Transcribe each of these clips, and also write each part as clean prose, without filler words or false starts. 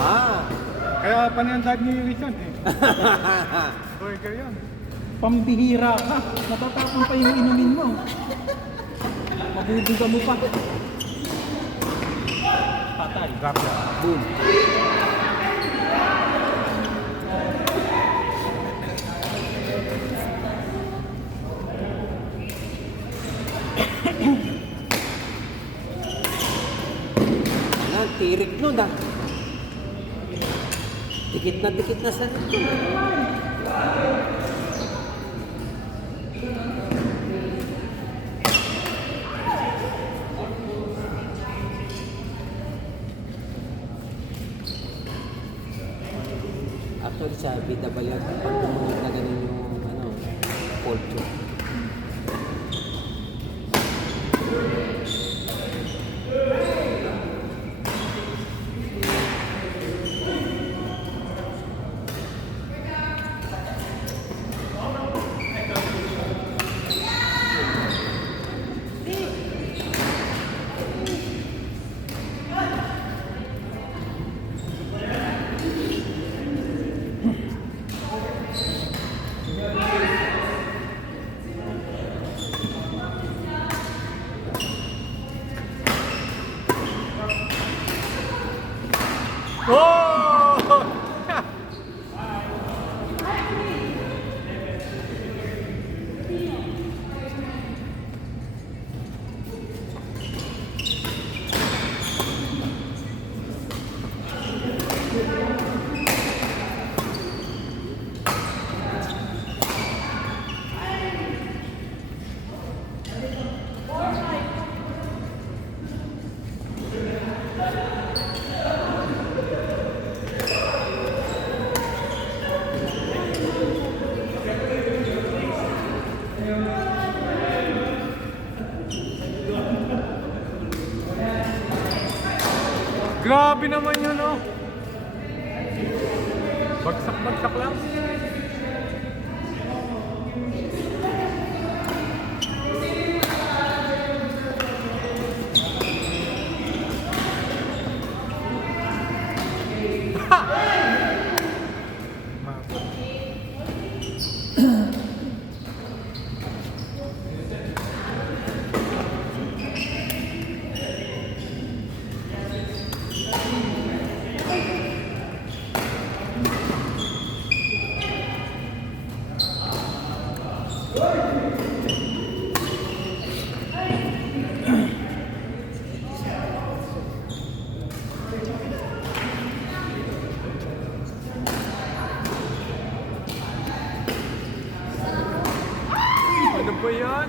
Ah. Kaya panandad niyo yung reason eh. Burger yan. Pambihira ka. Natatapon pa yung inumin mo. Mabubuga mo pa. Patay. Drop na. Boom. Yan, tirik nun ah. Dikit na sa nito. Actually sa BW, pag tumunog na ganun yung fault yun. Oh! Grabe naman yun, oh. Bagsak lang. Ano ba yan?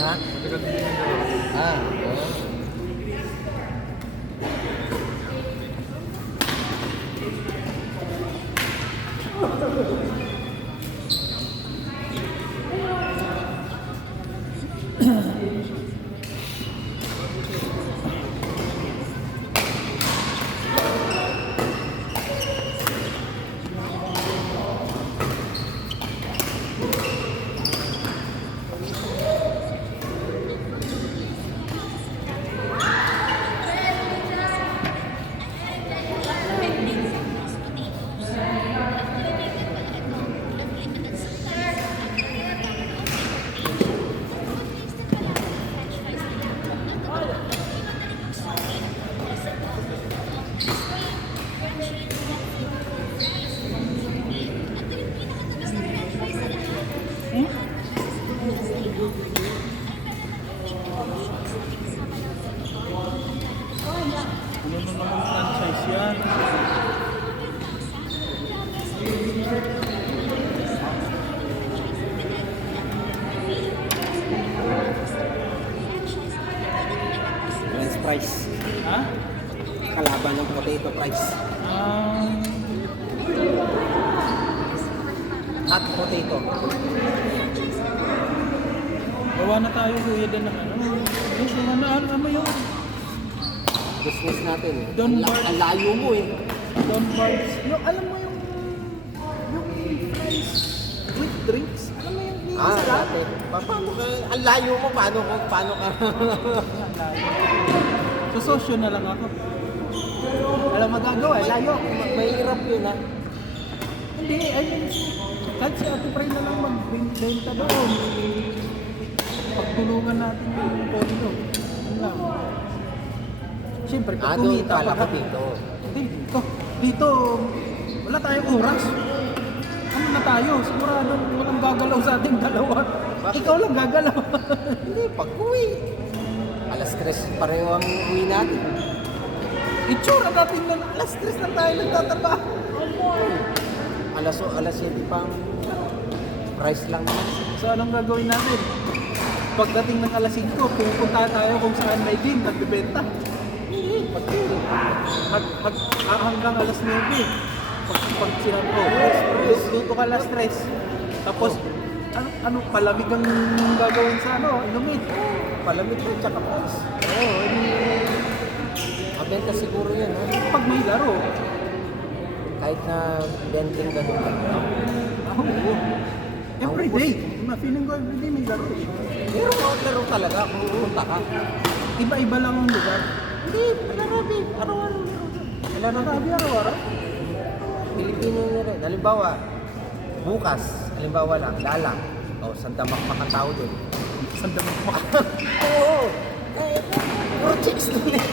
Ha? Matagal din yung dalawa. Ah, fries. Ha? Kalaban ng potato fries. Hot potato. Gawa na tayo kuya din ng ano. Yes, ano yung Business natin eh. Don't Ang layo mo eh. Don Barbs. Yung, alam mo yung fries with drinks. Alam mo yung Dati. Paano ka? Ang layo mo. Paano ka? So, sosyo na lang ako. Alam magagawa, layo. Mahirap yun ha. Hindi, I mean, kahit si Ate Pray na lang magbenta doon. Pagtulungan natin yung pondo. Ano lang. Siyempre, pag Doon kumita pala pa ka dito. Dito, wala tayong oras. Ano na tayo? Sigurado walang gagalaw sa ating dalawa. Bakit? Ikaw lang gagalaw. Hindi, pag-uwi. Alas 3 pareho ang uwi natin. Itsura natin na alas 3 lang tayo nagtatrabaho. Alas 7 pang price lang naman. So anong gagawin natin? Pagdating ng alas 5, pupunta tayo kung saan may gin, nagbibenta. Pag-uwi. Hanggang alas 9. Pag sinabi ko, luto ka alas 3. Tapos, ano, palamig ang gagawin sa ano, inumin. Palamig na, tsaka price. Oo, Mabenta siguro yun ha. pag may laro. Kahit na bending ganun lang. Oo. Everyday. Feeling ko everyday may laro. Pero laro talaga kung pumunta ka. Iba-iba lang ang lugar. Hindi, Pilarabi. Araw-araw laro dyan. Marami araw-araw. Pilipino na rin. Halimbawa, bukas, halimbawa lang, lalang. O, sandamak makatao doon. Sandamak mo. Oo. Puro chicks doon eh.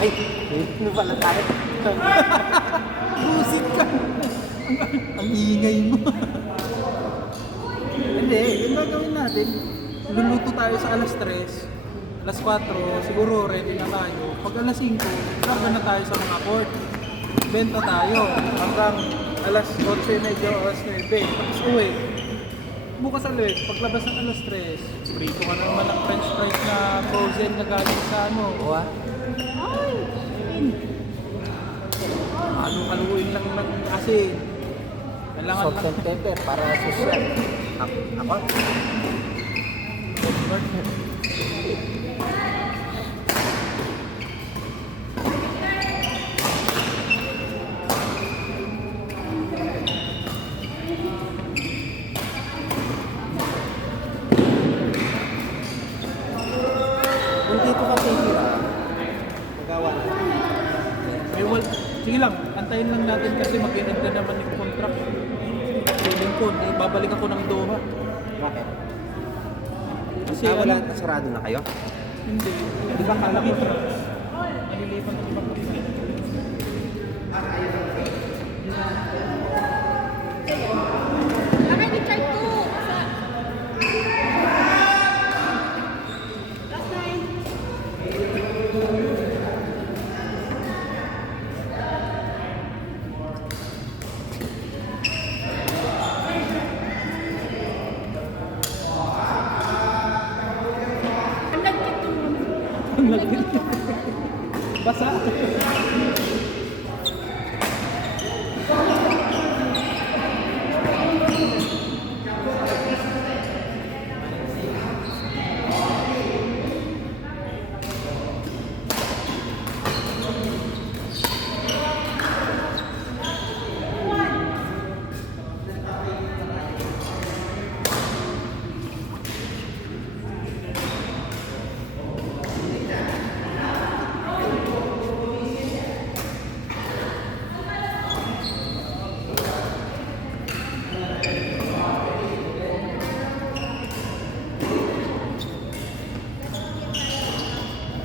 Ay, ano pala tayo? Busit ka. Ang ingay mo. Hindi, yung gagawin natin, luluto tayo sa alas 3, alas 4, siguro ready na tayo. Pag alas 5, karga na tayo sa mga port. Benta tayo hanggang alas 8:30 o alas 9. Tapos uwi. Bukas ulit, paglabas ng alas 3, prito ka na naman ng french fries na frozen na galing sa ano. Oo ah. Haluin lang ng asin. Kailangan Salt and pepper para social. Ako? Kung dito ka titira, magawa na. Sige lang, antayin lang natin kasi mag-end na naman yung contract. Feeling ko, babalik ako ng Doha. Bakit? Kasi wala, ano, sarado na kayo? hindi. Di ba kala ko? Nalilipan ng ibang bansa. Bakit i-charge ko? Last time. Ang lagkit ko naman. Ang lagkit. Basa.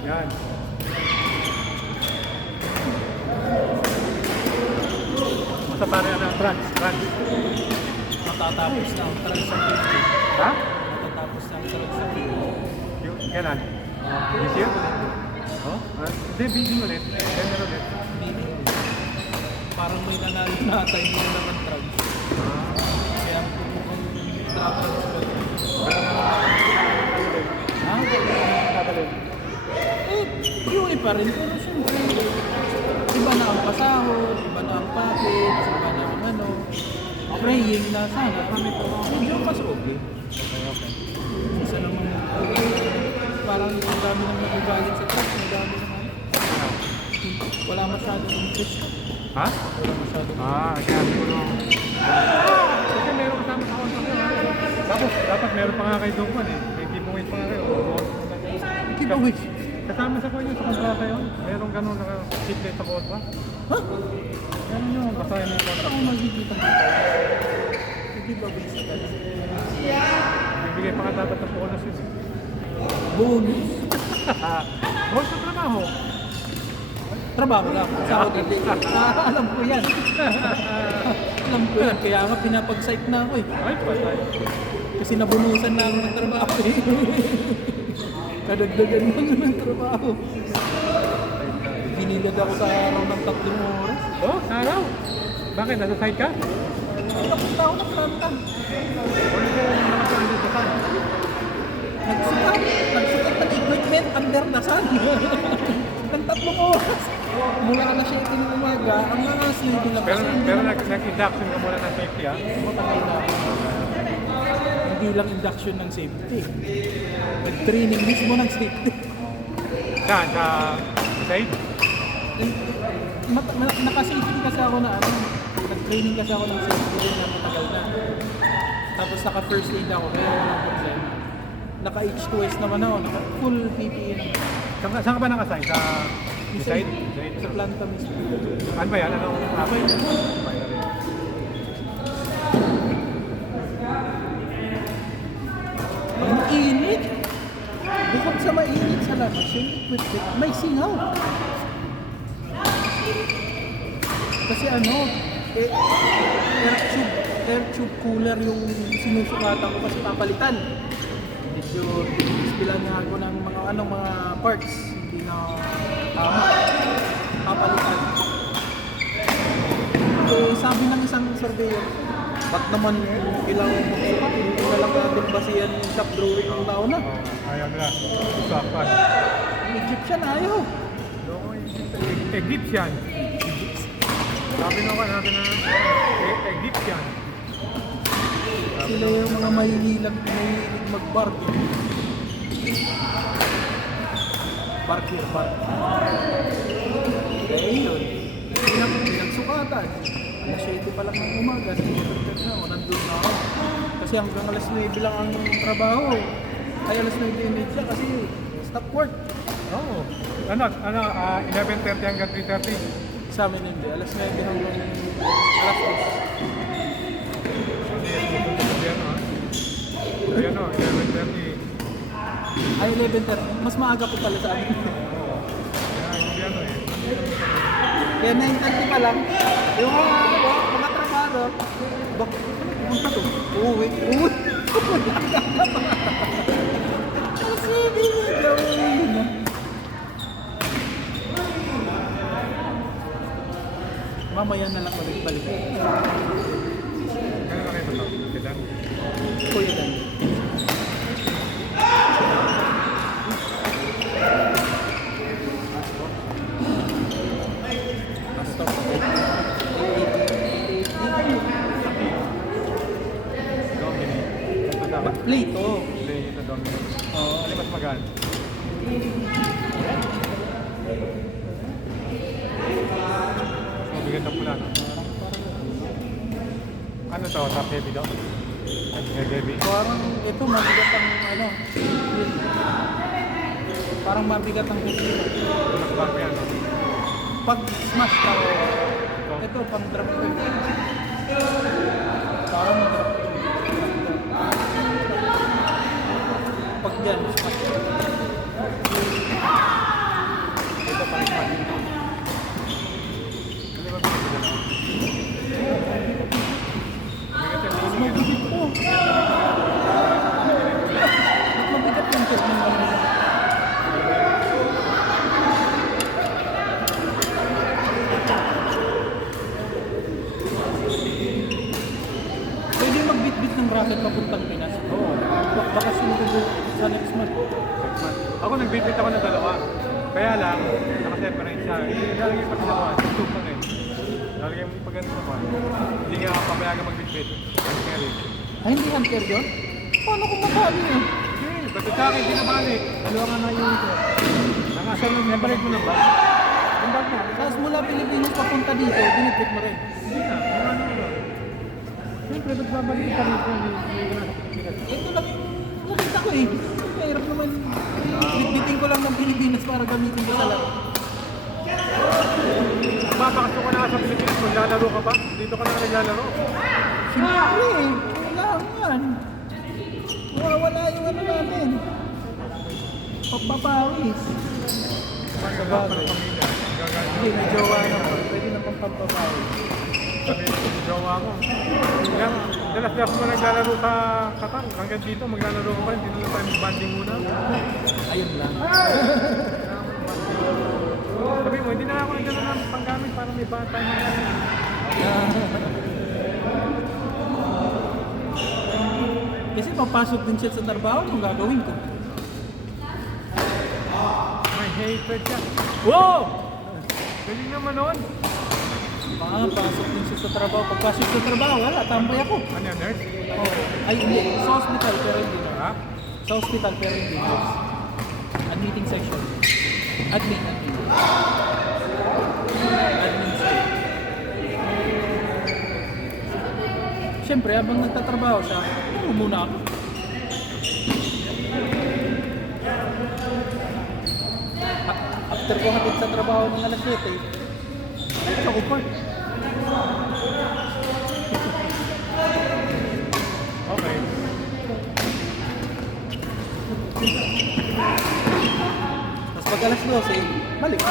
Yan. Basta pare na trans. Matatapos na ang transaction. Ha? Matatapos na ang transaction. Kailan? This year? Oh? Hindi, bidding ulit. Tender ulit. Parang may nanalo na ata, hindi na naman trans. Kaya ang mukhang trans. Wala na. Ha? Tatalin. Eh, pa rin. Pero syempre, iba na ang pasahod, iba na ang package, iba na ang ano. Praying na sana kami po. Medyo mas okay. Isa naman, parang ang dami nang nagugalit sa truck, ang dami naman. Wala masyadong interest. Ha? Wala masyadong Kaya siguro. Kasi meron kasama sa contract yun. Tapos, dapat meron pa nga kayo doon eh. May giveaway pa nga kayo. giveaway. Kasama sa kanya sa kontrata yun. Meron ganun na secret sa contract. Ha? Ganun yun, basahin mo yung contract. Ako magkikita dito. Giveaway sa kanila. Bibigay pa nga dapat ng bonus yun eh. Bonus. Bonus sa trabaho. Trabaho lang. Sa ako dito. Alam ko yan. Alam ko yan. Kaya nga pinapag-site na ako eh. Ay, patay. Kasi nabunusan na ako ng trabaho eh. Kadagdagan lang ng trabaho. Binilad ako sa araw ng 3 oras. Oh, araw? Bakit? Nasa site ka? Napunta ako ng planta. Wala ka nakapagod sa site. Nagsukat ng equipment under the sun. Ng 3 oras. Mula alas 7 ng umaga, ang mga sleeping lang Pero, kasi pero nag-induction ka muna ng safety ah. matagal na ako. Hindi lang induction ng safety. Nag-training mismo ng safety. Saan? Sa site? Naka-safety kasi ako na ano, nag-training kasi ako ng safety rin na matagal na. Tapos naka-first aid ako, kaya ako ng problema. Naka-H2S naman ako, naka-full PPE naman. Saan ka ba naka-sign? Sa site? Sa planta mismo. Ano ba yan? Anong apoy? Ang init! Bukod sa mainit sa labas, yung equipment, may singaw. Kasi ano, air tube cooler yung sinusukatan ko kasi papalitan. Medyo bilang nga ako ng mga parts, hindi na tama. Papalitan. Eh, sabi ng isang surveyor, ba't naman ilang magsukat, hindi na lang natin basihan yung shop drawing ng tao na. Ayaw nila. Usapan. Ang Egyptian ayaw. Egyptian. Sabi nung ka natin na Egyptian. Sila yung mga mahihilig mag-bargain. Bargain. Eh yun, pinagsukatan. Alas 7 pa lang ng umaga, sinipagkat na ako, nandun na ako. Kasi hanggang alas 9 lang ang trabaho. Ay alas 9:30 kasi stop work. Oo. Ano? 11:30 hanggang 3:30. Sa amin hindi, alas 9 hanggang alas 10. Ano, 11:30. Ay 11:30, mas maaga po pala sa amin. Ano eh. Kaya 9:30 pa lang, yung mga trabaho, pumunta to, uwi. Kasi gawin na. Mamaya na lang ulit balik. Kaya na kayo ba ito? Sila? Kuya Dan. Domini. Ito dapat. Late, oh. Play ito Domini. Oo. Ano mas magaan? Mabigat ang pula, no? Ano to? Top heavy daw? Heavy? Parang ito mabigat ang ano. Parang mabigat ang kusina. Nakabang yan, no? Pag smash ka, ito pang drop ko. Parang drop ko. Pag yan, smash. Ito pang smash. Ano ba bigat yan? Mabigat yan. Mas mabigat po. Mas mabigat yung tip ng mga. Pwede magbitbit ng bracket papuntang Pinas. Oo. Baka sumubo sa next month. Ako nagbibit ako ng dalawa. Kaya lang, nakaseparate siya. Lalagay pa sila ko, tugtog pa rin. Lalagay mo pag ganito naman. Hindi nga papayagan magbitbit. Kaya rin. Ay, hindi hunter yun? Paano kung mabali yun? Okay, ba't sa akin, hindi nabalik. Dalawa nga na yun ito. Nangasal yung nabalik mo ng bag. Yung bag mo. Tapos mula Pilipinas papunta dito, binitbit mo rin. Hindi na, wala na wala. Siyempre, ba't babalik ka rito? Ito lang yung nakita ko eh. Mahirap naman. Bitbitin ko lang ng Pilipinas para gamitin ko sa laro. Mapakasto ka na sa Pilipinas, maglalaro ka ba? Dito ka na naglalaro. Siyempre eh. Kailangan. Wala yung ano natin. Pagpapawis. Sa lahat ng pamilya, gagawin. Hindi, may jowa naman. Pwede na pang pagpapawis. Sabi ng jowa mo. Yan, dalas-dalas mo naglalaro sa Qatar. Hanggang dito, maglalaro ka pa. Hindi na lang tayo mag-banding muna. Ayun lang. Sabi mo, hindi na ako nagdala ng panggamit para may bata na yan. Kasi papasok din siya sa trabaho, anong gagawin ko? May hatred siya. Wow! Galing naman nun. Papasok din siya sa trabaho. Pagpasok sa trabaho, wala, tambay ako. Ano yan, nurse? Oh. Ay, hindi. Sa hospital, pero hindi. Ha? Sa hospital, pero hindi. Admitting section. Admin. Admin section. Siyempre, habang nagtatrabaho siya, muna ako. After ko hatid sa trabaho ng alas 7, ito ako pa. Okay. Tapos pag alas 12, balik.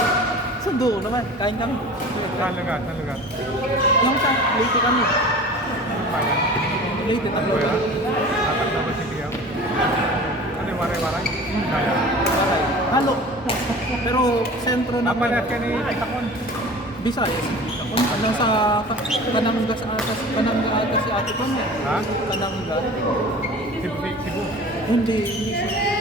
Sundo ko naman, kain kami. Saan lugar? Saan lugar? Yung sa late kami. Bayan. Late, tatlo Kuya? kami. Atak na ba si Pia? Ano yung waray-waray? Kaya. Baray. Halo. Pero sentro na Napalas ka ni Itakon. Visayas. Kung ano sa Kananga sa atas, Kananga ata si Ate ko niya. Ha? Kananga. Cebu. Hindi siya.